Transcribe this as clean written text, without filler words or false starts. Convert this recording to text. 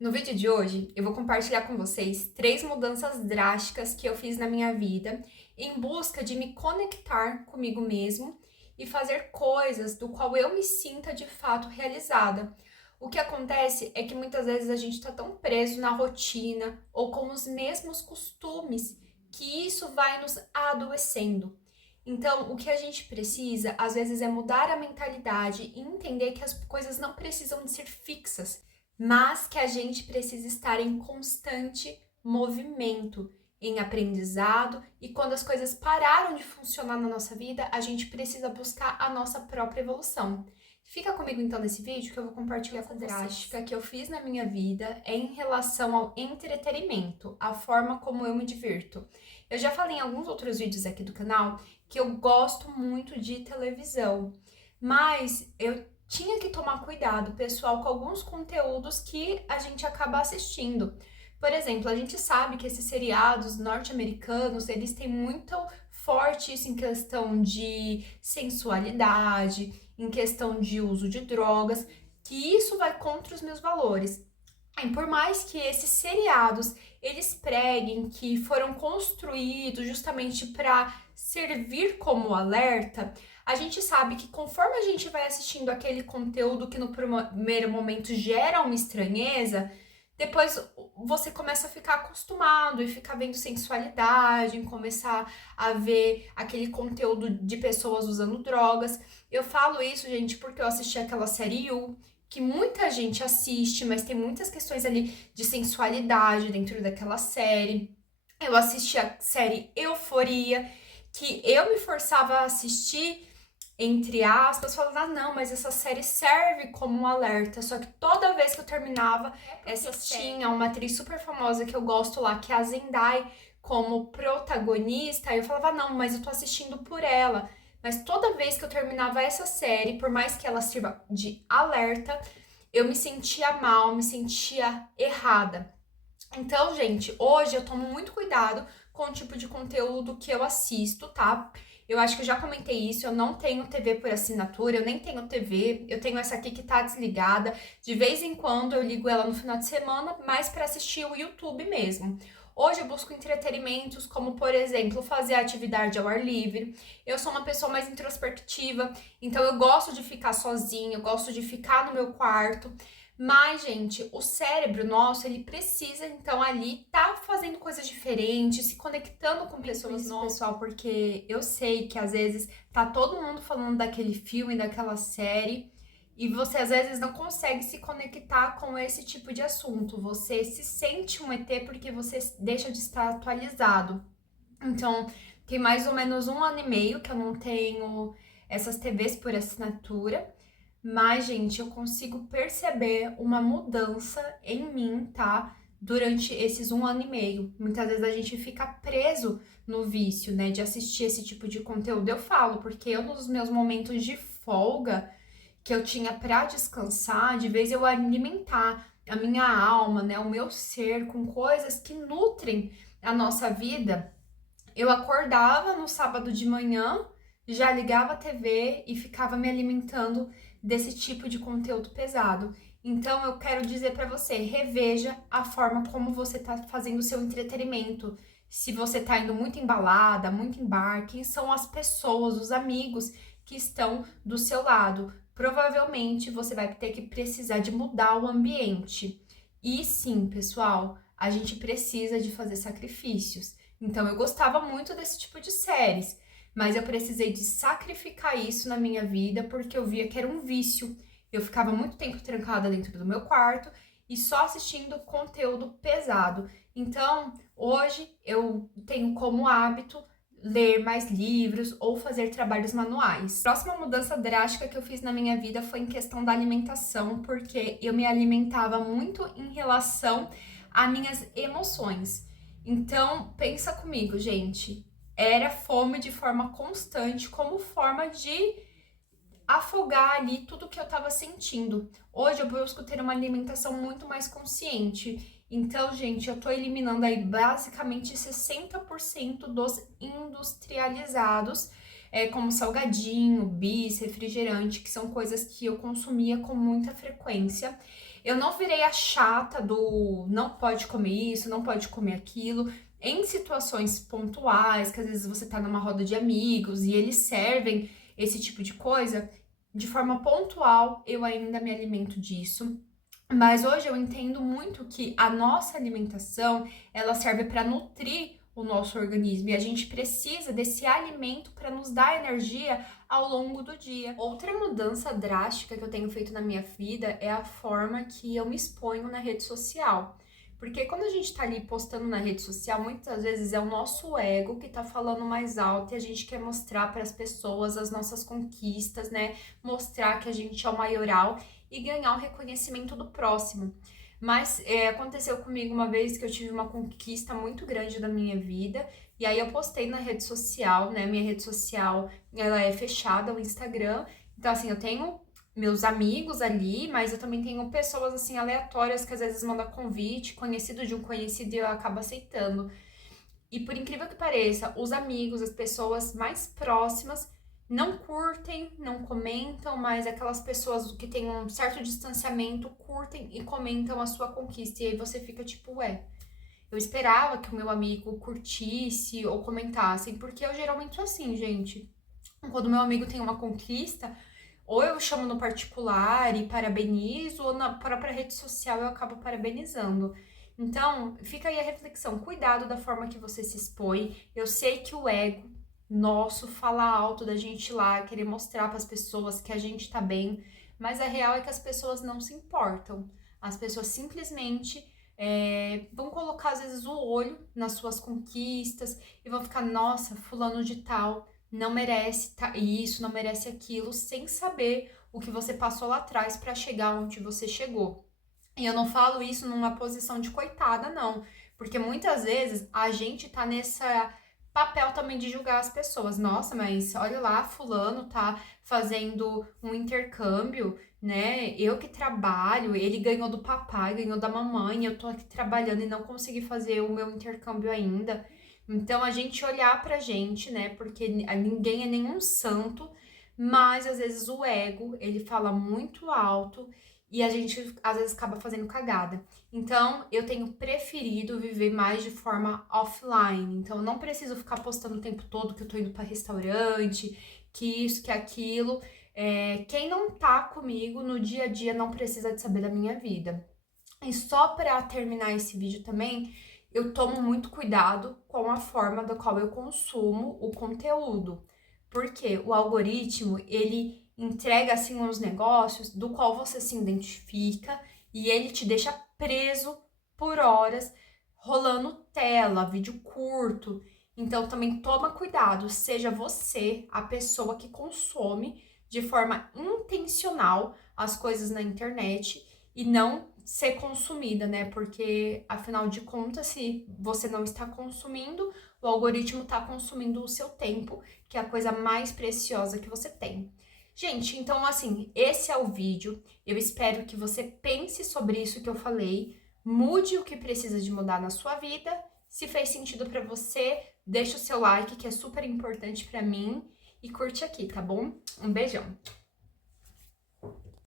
No vídeo de hoje, eu vou compartilhar com vocês 3 mudanças drásticas que eu fiz na minha vida em busca de me conectar comigo mesmo e fazer coisas do qual eu me sinta de fato realizada. O que acontece é que muitas vezes a gente está tão preso na rotina ou com os mesmos costumes que isso vai nos adoecendo. Então, o que a gente precisa, às vezes, é mudar a mentalidade e entender que as coisas não precisam de ser fixas, mas que a gente precisa estar em constante movimento, em aprendizado, e quando as coisas pararam de funcionar na nossa vida, a gente precisa buscar a nossa própria evolução. Fica comigo então nesse vídeo que eu vou compartilhar com vocês. A drástica que eu fiz na minha vida é em relação ao entretenimento, a forma como eu me divirto. Eu já falei em alguns outros vídeos aqui do canal que eu gosto muito de televisão, mas eu tinha que tomar cuidado, pessoal, com alguns conteúdos que a gente acaba assistindo. Por exemplo, a gente sabe que esses seriados norte-americanos, eles têm muito forte isso em questão de sensualidade, em questão de uso de drogas, que isso vai contra os meus valores. E por mais que esses seriados eles preguem que foram construídos justamente para servir como alerta, a gente sabe que conforme a gente vai assistindo aquele conteúdo que no primeiro momento gera uma estranheza, depois você começa a ficar acostumado e ficar vendo sensualidade, começar a ver aquele conteúdo de pessoas usando drogas. Eu falo isso, gente, porque eu assisti aquela série You, que muita gente assiste, mas tem muitas questões ali de sensualidade dentro daquela série. Eu assisti a série Euforia, que eu me forçava a assistir, entre aspas, falando, ah, não, mas essa série serve como um alerta. Só que toda vez que eu terminava, essa tinha uma atriz super famosa que eu gosto lá, que é a Zendaya, como protagonista. Eu falava, não, mas eu tô assistindo por ela. Mas toda vez que eu terminava essa série, por mais que ela sirva de alerta, eu me sentia mal, me sentia errada. Então, gente, hoje eu tomo muito cuidado com o tipo de conteúdo que eu assisto, tá? Eu acho que eu já comentei isso, eu não tenho TV por assinatura, eu nem tenho TV, eu tenho essa aqui que tá desligada. De vez em quando eu ligo ela no final de semana, mais para assistir o YouTube mesmo. Hoje eu busco entretenimentos como, por exemplo, fazer atividade ao ar livre. Eu sou uma pessoa mais introspectiva, então eu gosto de ficar sozinha, eu gosto de ficar no meu quarto. Mas, gente, o cérebro nosso, ele precisa, então, ali tá fazendo coisas diferentes, se conectando com pessoas novas, pessoal, porque eu sei que às vezes tá todo mundo falando daquele filme, daquela série, e você às vezes não consegue se conectar com esse tipo de assunto. Você se sente um ET porque você deixa de estar atualizado. Então, tem mais ou menos 1 ano e meio que eu não tenho essas TVs por assinatura. Mas, gente, eu consigo perceber uma mudança em mim, tá? Durante esses 1 ano e meio. Muitas vezes a gente fica preso no vício, né? De assistir esse tipo de conteúdo. Eu falo, porque eu, nos meus momentos de folga que eu tinha pra descansar, de vez eu alimentar a minha alma, né? O meu ser com coisas que nutrem a nossa vida. Eu acordava no sábado de manhã, já ligava a TV e ficava me alimentando desse tipo de conteúdo pesado. Então eu quero dizer para você, reveja a forma como você está fazendo o seu entretenimento. Se você está indo muito embalada, muito em bar, quem são as pessoas, os amigos que estão do seu lado? Provavelmente você vai ter que precisar de mudar o ambiente. E sim, pessoal, a gente precisa de fazer sacrifícios. Então eu gostava muito desse tipo de séries, mas eu precisei de sacrificar isso na minha vida porque eu via que era um vício. Eu ficava muito tempo trancada dentro do meu quarto e só assistindo conteúdo pesado. Então, hoje eu tenho como hábito ler mais livros ou fazer trabalhos manuais. A próxima mudança drástica que eu fiz na minha vida foi em questão da alimentação, porque eu me alimentava muito em relação a minhas emoções. Então, pensa comigo, gente. Era fome de forma constante, como forma de afogar ali tudo que eu estava sentindo. Hoje eu busco ter uma alimentação muito mais consciente. Então, gente, eu tô eliminando aí basicamente 60% dos industrializados, como salgadinho, bis, refrigerante, que são coisas que eu consumia com muita frequência. Eu não virei a chata do não pode comer isso, não pode comer aquilo. Em situações pontuais, que às vezes você tá numa roda de amigos e eles servem esse tipo de coisa, de forma pontual eu ainda me alimento disso. Mas hoje eu entendo muito que a nossa alimentação, ela serve para nutrir o nosso organismo e a gente precisa desse alimento para nos dar energia ao longo do dia. Outra mudança drástica que eu tenho feito na minha vida é a forma que eu me exponho na rede social. Porque quando a gente tá ali postando na rede social, muitas vezes é o nosso ego que tá falando mais alto e a gente quer mostrar para as pessoas as nossas conquistas, né? Mostrar que a gente é o maioral e ganhar o reconhecimento do próximo. Mas aconteceu comigo uma vez que eu tive uma conquista muito grande da minha vida, e aí eu postei na rede social, né? Minha rede social, ela é fechada, o Instagram. Então, assim, eu tenho meus amigos ali, mas eu também tenho pessoas, assim, aleatórias que às vezes mandam convite, conhecido de um conhecido, e eu acabo aceitando. E por incrível que pareça, os amigos, as pessoas mais próximas não curtem, não comentam, mas aquelas pessoas que têm um certo distanciamento curtem e comentam a sua conquista. E aí você fica tipo, ué, eu esperava que o meu amigo curtisse ou comentasse, porque eu geralmente sou assim, gente. Quando meu amigo tem uma conquista, ou eu chamo no particular e parabenizo, ou na própria rede social eu acabo parabenizando. Então, fica aí a reflexão, cuidado da forma que você se expõe. Eu sei que o ego nosso fala alto da gente ir lá, querer mostrar para as pessoas que a gente tá bem, mas a real é que as pessoas não se importam. As pessoas simplesmente vão colocar, às vezes, o olho nas suas conquistas e vão ficar, nossa, fulano de tal não merece isso, não merece aquilo, sem saber o que você passou lá atrás para chegar onde você chegou. E eu não falo isso numa posição de coitada, não, porque muitas vezes a gente tá nessa papel também de julgar as pessoas. Nossa, mas olha lá, fulano tá fazendo um intercâmbio, né? Eu que trabalho, ele ganhou do papai, ganhou da mamãe, eu tô aqui trabalhando e não consegui fazer o meu intercâmbio ainda. Então a gente olhar pra gente, né? Porque ninguém é nenhum santo, mas às vezes o ego, ele fala muito alto e a gente às vezes acaba fazendo cagada. Então eu tenho preferido viver mais de forma offline. Então eu não preciso ficar postando o tempo todo que eu tô indo pra restaurante, que isso, que aquilo. Quem não tá comigo no dia a dia não precisa de saber da minha vida. E só para terminar esse vídeo também, eu tomo muito cuidado com a forma da qual eu consumo o conteúdo. Porque o algoritmo, ele entrega assim uns negócios do qual você se identifica e ele te deixa preso por horas rolando tela, vídeo curto. Então também toma cuidado, seja você a pessoa que consome de forma intencional as coisas na internet e não ser consumida, né? Porque afinal de contas, se você não está consumindo, o algoritmo está consumindo o seu tempo, que é a coisa mais preciosa que você tem. Gente, então assim, esse é o vídeo. Eu espero que você pense sobre isso que eu falei, mude o que precisa de mudar na sua vida. Se fez sentido para você, deixa o seu like, que é super importante para mim, e curte aqui, tá bom? Um beijão.